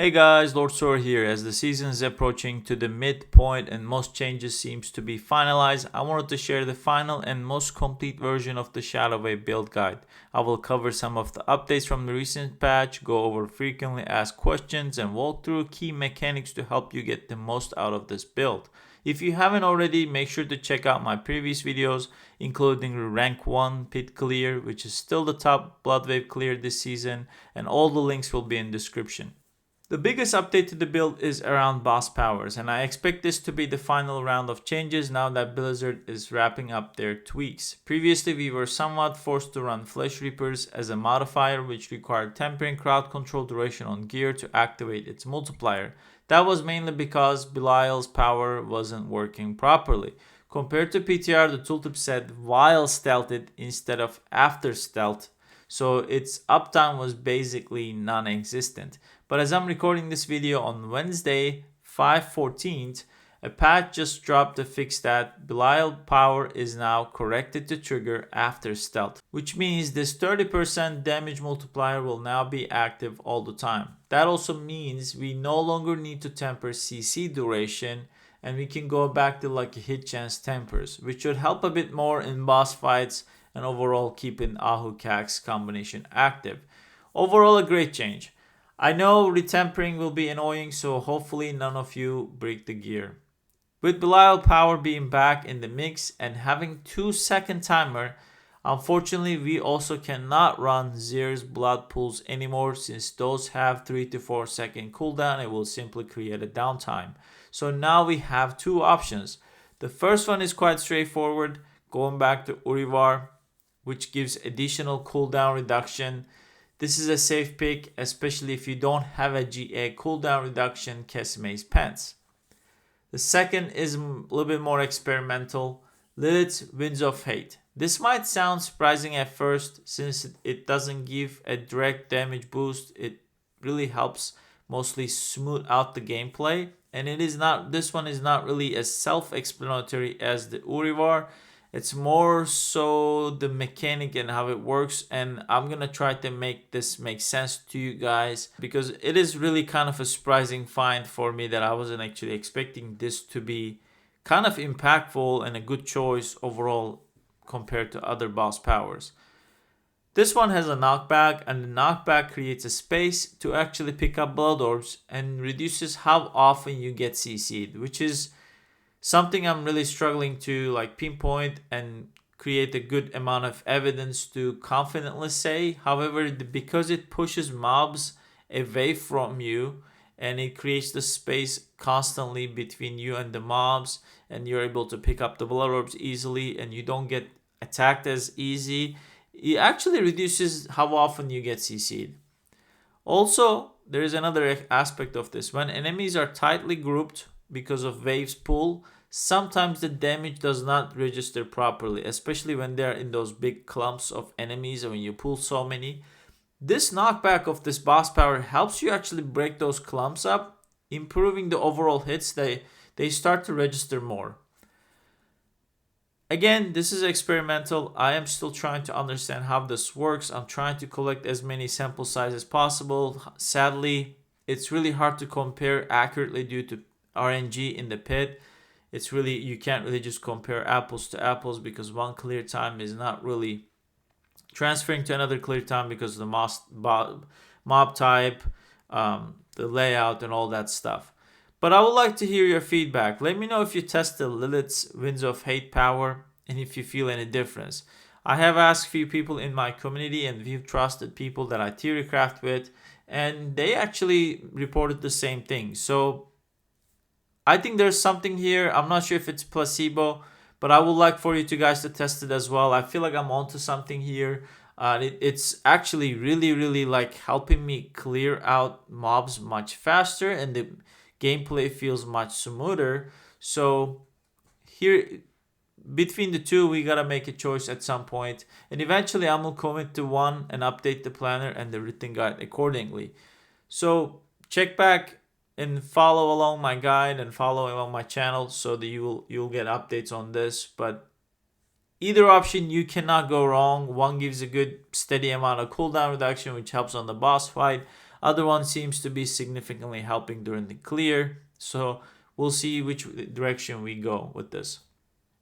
Hey guys, LordxSaura here. As the season is approaching to the midpoint and most changes seems to be finalized, I wanted to share the final and most complete version of the Shadow Wave build guide. I will cover some of the updates from the recent patch, go over frequently asked questions, and walk through key mechanics to help you get the most out of this build. If you haven't already, make sure to check out my previous videos, including rank 1 pit clear, which is still the top blood wave clear this season, and all the links will be in description. The biggest update to the build is around boss powers, and I expect this to be the final round of changes now that Blizzard is wrapping up their tweaks. Previously, we were somewhat forced to run Flesh Reapers as a modifier, which required tempering crowd control duration on gear to activate its multiplier. That was mainly because Belial's power wasn't working properly. Compared to PTR, the tooltip said while stealthed instead of after stealth, so its uptime was basically non-existent. But as I'm recording this video on Wednesday, 5/14th, a patch just dropped to fix that Belial power is now corrected to trigger after stealth, which means this 30% damage multiplier will now be active all the time. That also means we no longer need to temper CC duration, and we can go back to like a hit chance tempers, which should help a bit more in boss fights and overall keeping Ahu-Cax combination active. Overall, a great change. I know retempering will be annoying, so hopefully none of you break the gear. With Belial power being back in the mix and having 2-second timer, unfortunately we also cannot run Zir's blood pools anymore since those have 3 to 4 second cooldown. It will simply create a downtime. So now we have two options. The first one is quite straightforward, going back to Urivar, which gives additional cooldown reduction. This is a safe pick, especially if you don't have a GA cooldown reduction Kessimes pants. The second is a little bit more experimental, Lilith's Winds of Hate. This might sound surprising at first since it doesn't give a direct damage boost. It really helps mostly smooth out the gameplay, and this one is not really as self-explanatory as the Urivar. It's more so the mechanic and how it works, and I'm gonna try to make this make sense to you guys because it is really kind of a surprising find for me that I wasn't actually expecting this to be kind of impactful and a good choice overall compared to other boss powers. This one has a knockback, and the knockback creates a space to actually pick up blood orbs and reduces how often you get CC'd, which is something I'm really struggling to pinpoint and create a good amount of evidence to confidently say. However, because it pushes mobs away from you and it creates the space constantly between you and the mobs, and you're able to pick up the blood orbs easily and you don't get attacked as easy, it actually reduces how often you get CC'd. Also, there is another aspect of this. When enemies are tightly grouped because of waves pull, sometimes the damage does not register properly, especially when they're in those big clumps of enemies and when you pull so many. This knockback of this boss power helps you actually break those clumps up, improving the overall hits. They start to register more. Again, this is experimental. I am still trying to understand how this works. I'm trying to collect as many sample sizes as possible. Sadly, it's really hard to compare accurately due to RNG in the pit. You can't really just compare apples to apples because one clear time is not really transferring to another clear time because of the mob type, the layout, and all that stuff. But I would like to hear your feedback. Let me know if you tested Lilith's Winds of Hate power and if you feel any difference. I have asked a few people in my community and few trusted people that I theory craft with, and they actually reported the same thing. So I think there's something here. I'm not sure if it's placebo, but I would like for you guys to test it as well. I feel like I'm onto something here. It's actually really helping me clear out mobs much faster, and the gameplay feels much smoother. So here, between the two, we gotta make a choice at some point, and eventually I'm gonna commit to one and update the planner and the written guide accordingly. So check back and follow along my guide and follow along my channel so that you'll get updates on this. But either option, you cannot go wrong. One gives a good steady amount of cooldown reduction, which helps on the boss fight. Other one seems to be significantly helping during the clear. So we'll see which direction we go with this.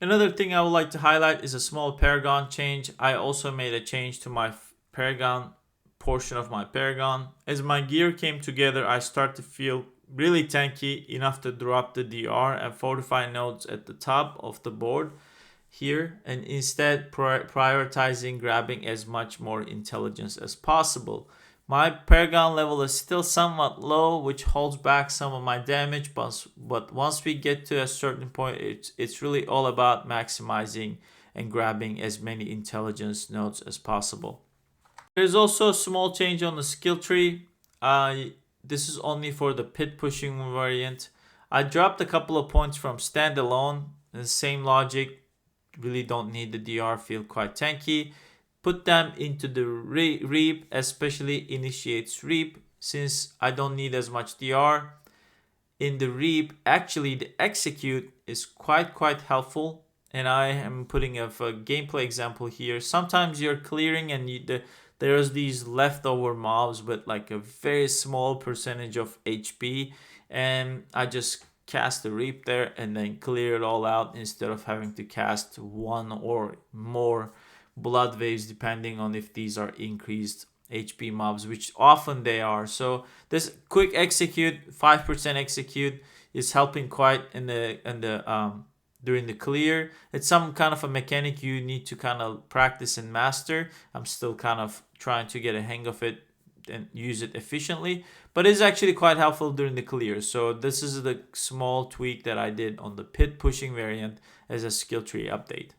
Another thing I would like to highlight is a small Paragon change. I also made a change to my Paragon portion of my Paragon. As my gear came together, I start to feel really tanky, enough to drop the DR and fortify nodes at the top of the board here, and instead prioritizing grabbing as much more intelligence as possible. My Paragon level is still somewhat low, which holds back some of my damage, but once we get to a certain point, it's really all about maximizing and grabbing as many intelligence nodes as possible. There's also a small change on the skill tree. This is only for the pit pushing variant. I dropped a couple of points from standalone. The same logic. Really don't need the DR, feel quite tanky. Put them into the reap, especially initiates reap, since I don't need as much DR. In the reap, actually the execute is quite helpful, and I am putting a gameplay example here. Sometimes you're clearing and there's these leftover mobs with like a very small percentage of HP, and I just cast the reap there and then clear it all out instead of having to cast one or more blood waves, depending on if these are increased HP mobs, which often they are. So this quick execute, 5% execute, is helping quite in the during the clear. It's some kind of a mechanic you need to kind of practice and master. I'm still kind of trying to get a hang of it and use it efficiently, but it's actually quite helpful during the clear. So this is the small tweak that I did on the pit pushing variant as a skill tree update.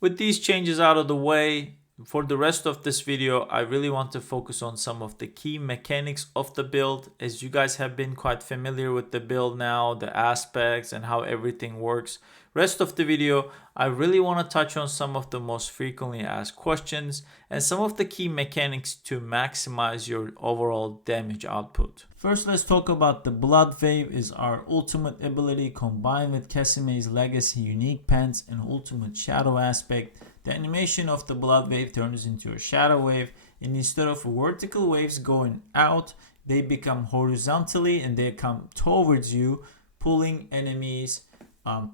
With these changes out of the way, for the rest of this video, I really want to focus on some of the key mechanics of the build, as you guys have been quite familiar with the build now, the aspects and how everything works. Rest of the video, I really want to touch on some of the most frequently asked questions and some of the key mechanics to maximize your overall damage output. First, let's talk about the Blood Wave. Is our ultimate ability combined with Kessimes' legacy unique pants and ultimate shadow aspect. The animation of the Blood Wave turns into a shadow wave, and instead of vertical waves going out, they become horizontally and they come towards you, pulling enemies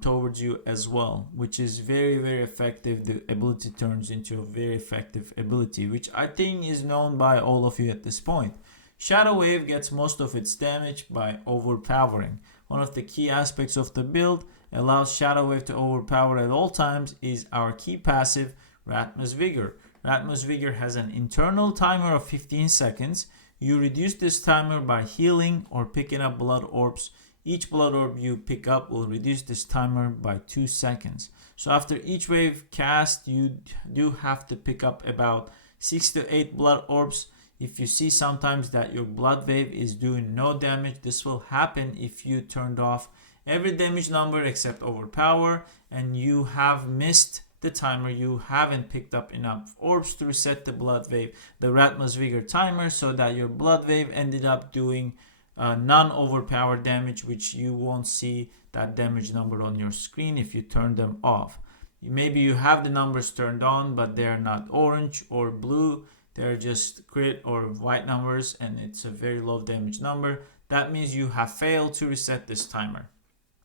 towards you as well, which is very effective. The ability turns into a very effective ability, which I think is known by all of you at this point. Shadow Wave gets most of its damage by overpowering. One of the key aspects of the build allows Shadow Wave to overpower at all times is our key passive, Ratmus Vigor. Ratmus Vigor has an internal timer of 15 seconds. You reduce this timer by healing or picking up blood orbs. Each blood orb you pick up will reduce this timer by 2 seconds. So after each wave cast, you do have to pick up about 6 to 8 blood orbs. If you see sometimes that your blood wave is doing no damage, this will happen if you turned off every damage number except Overpower and you have missed the timer. You haven't picked up enough orbs to reset the blood wave, the Ratmus Vigor timer, so that your blood wave ended up doing non-overpower damage, which you won't see that damage number on your screen if you turn them off. Maybe you have the numbers turned on, but they're not orange or blue. They're just crit or white numbers, and it's a very low damage number. That means you have failed to reset this timer.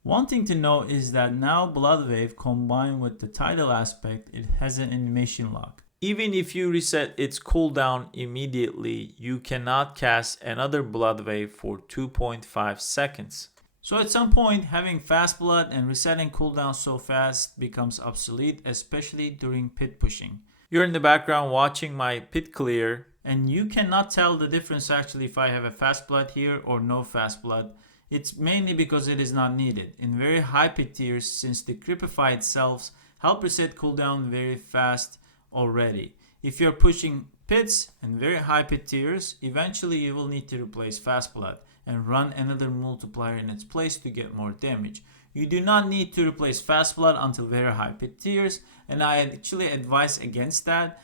One thing to know is that now Blood Wave combined with the tidal aspect, it has an animation lock. Even if you reset its cooldown immediately, you cannot cast another Blood Wave for 2.5 seconds. So at some point, having Fastblood and resetting cooldown so fast becomes obsolete, especially during pit pushing. You're in the background watching my pit clear, and you cannot tell the difference actually if I have a Fastblood here or no Fastblood. It's mainly because it is not needed. In very high pit tiers, since the Creepify itself help reset cooldown very fast already. If you're pushing pits and very high pit tiers, eventually you will need to replace Fastblood and run another multiplier in its place to get more damage. You do not need to replace Fastblood until very high pit tiers, and I actually advise against that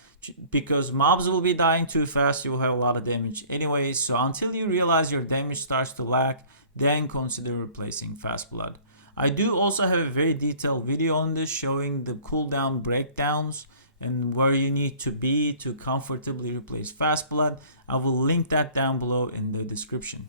because mobs will be dying too fast. You will have a lot of damage anyway, so until you realize your damage starts to lag, then consider replacing Fastblood. I do also have a very detailed video on this showing the cooldown breakdowns and where you need to be to comfortably replace Fastblood. I will link that down below in the description.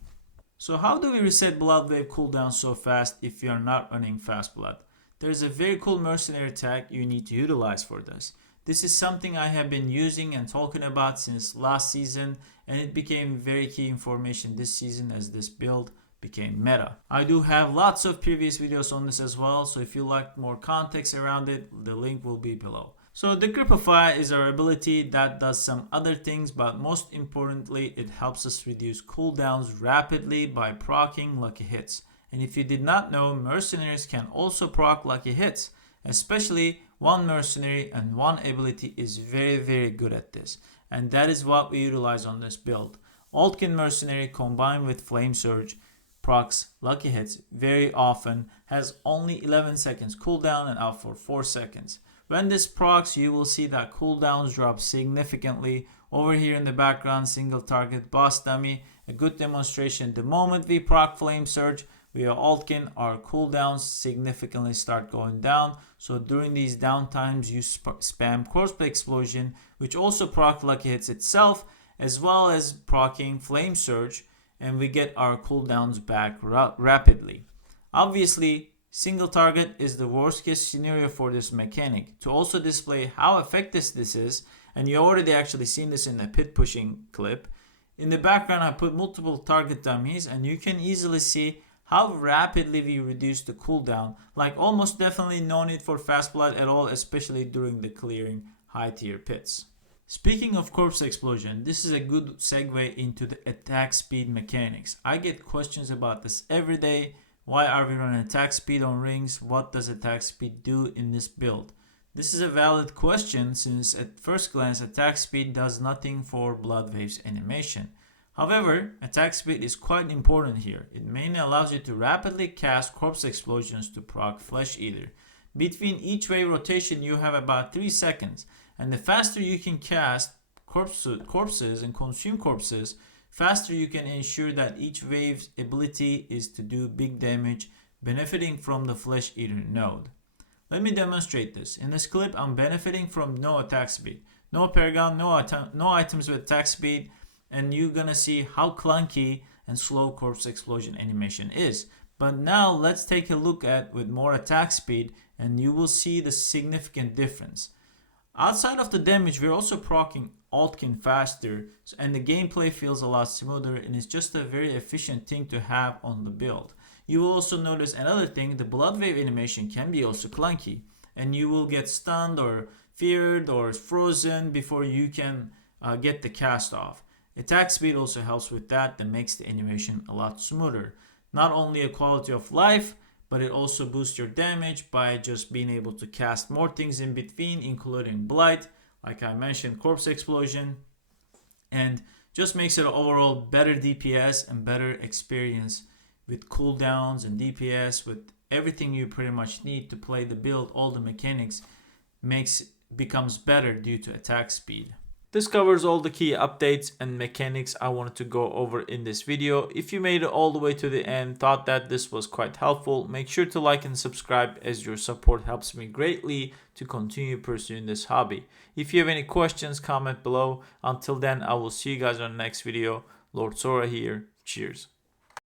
So how do we reset Blood Wave cooldown so fast if you are not running Fastblood? There's a very cool mercenary tag you need to utilize for this. This is something I have been using and talking about since last season, and it became very key information this season as this build became meta. I do have lots of previous videos on this as well, so if you like more context around it, the link will be below. So the Gripify is our ability that does some other things, but most importantly, it helps us reduce cooldowns rapidly by proccing lucky hits. And if you did not know, mercenaries can also proc lucky hits, especially one mercenary and one ability is very good at this. And that is what we utilize on this build. Altkin mercenary combined with flame surge procs lucky hits very often, has only 11 seconds cooldown and out for 4 seconds. When this procs, you will see that cooldowns drop significantly. Over here in the background, single target boss dummy, a good demonstration. The moment we proc flame surge via Altkin, our cooldowns significantly start going down. So during these downtimes, you spam corpse explosion, which also proc lucky hits itself, as well as proccing flame surge, and we get our cooldowns back rapidly. Obviously, single target is the worst case scenario for this mechanic. To also display how effective this is, and you already actually seen this in the pit pushing clip, in the background I put multiple target dummies, and you can easily see how rapidly we reduce the cooldown, like almost definitely no need for Fastblood at all, especially during the clearing high tier pits. Speaking of corpse explosion, this is a good segue into the attack speed mechanics. I get questions about this every day. Why are we running attack speed on rings? What does attack speed do in this build? This is a valid question since at first glance attack speed does nothing for Blood Wave's animation. However, attack speed is quite important here. It mainly allows you to rapidly cast corpse explosions to proc Flesh Eater. Between each wave rotation you have about 3 seconds, and the faster you can cast corpses and consume corpses, faster you can ensure that each wave's ability is to do big damage, benefiting from the Flesh Eater node. Let me demonstrate this. In this clip, I'm benefiting from no attack speed, no Paragon, no items with attack speed, and you're gonna see how clunky and slow corpse explosion animation is. But now let's take a look at with more attack speed, and you will see the significant difference. Outside of the damage, we're also proccing Altkin faster, and the gameplay feels a lot smoother, and it's just a very efficient thing to have on the build. You will also notice another thing, the Blood Wave animation can be also clunky, and you will get stunned or feared or frozen before you can get the cast off. Attack speed also helps with that makes the animation a lot smoother. Not only a quality of life, but it also boosts your damage by just being able to cast more things in between, including Blight, like I mentioned, Corpse Explosion, and just makes it overall better DPS and better experience with cooldowns and DPS, with everything you pretty much need to play the build. All the mechanics becomes better due to attack speed. This covers all the key updates and mechanics I wanted to go over in this video. If you made it all the way to the end, thought that this was quite helpful, make sure to like and subscribe as your support helps me greatly to continue pursuing this hobby. If you have any questions, comment below. Until then, I will see you guys on the next video. LordxSaura here. Cheers.